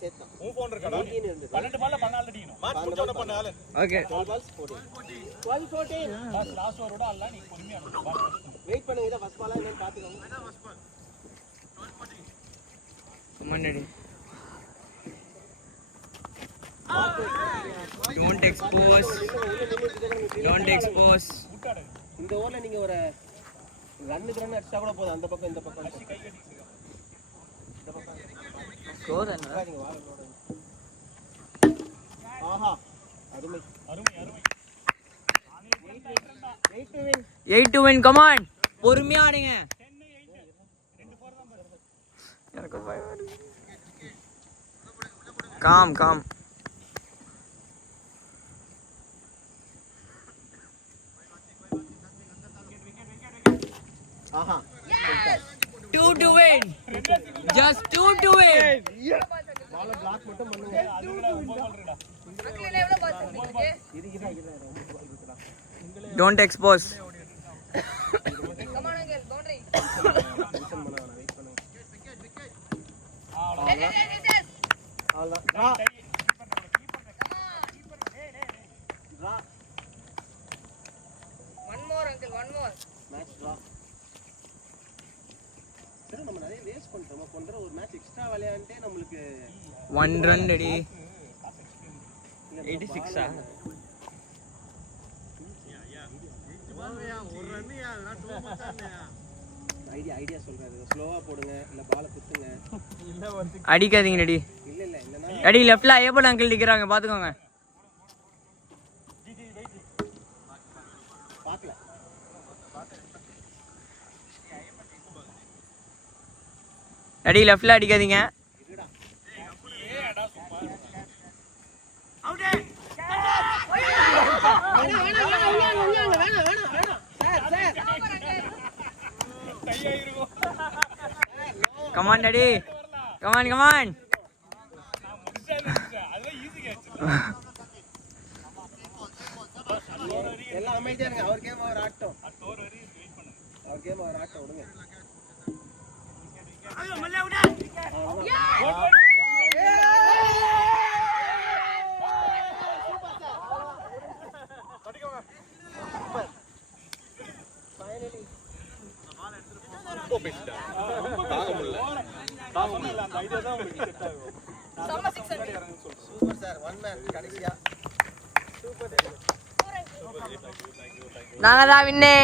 சேர்த்தான் உன் போன் இருக்கடா 12 பால்ல 14 அடிக்கணும் மேட்ச் முடிஞ்சவன பண்ண ஆளு ஓகே 12 balls 14 பாஸ் லாஸ்ட் ஓவரோட ஆள நீ பொறுமையா வெயிட் பண்ணுங்க இத ஃபர்ஸ்ட் பாலா என்னன்னு பாத்துக்கோங்க அதான் first ball 12 Mannady don't expose இந்த ஓவர்ல நீங்க ஒரு ரன்னுக்கு ரன் அடிச்சா கூட போதும் அந்த பக்கம் இந்த பக்கம் கை கட்டி இந்த பக்கம் ஸ்கோர் என்ன நீங்க வாங்க ஆஹா அருமை அருமை அருமை 8 to win come on பொறுமையா ஆடுங்க 10-8 2 4 தான் பாரு எனக்கு பயம் வருது காம் ஆஹா 2 to win just 2 to win ball block மட்டும் பண்ணுங்க அதுல 9 பால் இருக்குடா அங்கல எவ்வளவு பால் இருக்கு இதுடா 9 பால் இருக்குடா don't expose come on uncle don't read wait பண்ணுங்க அவ்வளவுதான் Draw. One more uncle, one more. Match draw. சரி நம்ம நிறைய வேஸ்ட் பண்றோம் பண்ற ஒரு மேட்ச் எக்ஸ்ட்ரா விளையாண்டே நமக்கு 1 run ரெடி 86 ஒரு ரன் யாரா டூ மச்சானே ஐடியா சொல்றாரு ஸ்லோவா போடுங்க இல்ல பால குத்துங்க இல்ல வந்து அடிக்காதீங்க ரெடி இல்ல இல்லனா ரெடி லெஃப்ட்ல ஐயப்பன் அங்கிள் நிக்கறாங்க பாத்துக்கோங்க பாக்கல ரெடி லெஃப்ட்ல அடிக்காதீங்க ஏடா super out come on daddy come on எல்லாம் அமைதியா இருங்க அவர் கேம் அவர் ஆட்டம் அவர் கேம் அவர் ஆட்டம் விடுங்க சூப்பர் சார் ஒன் மேன் கடைசியா சூப்பர் நாங்க தான் வின்னே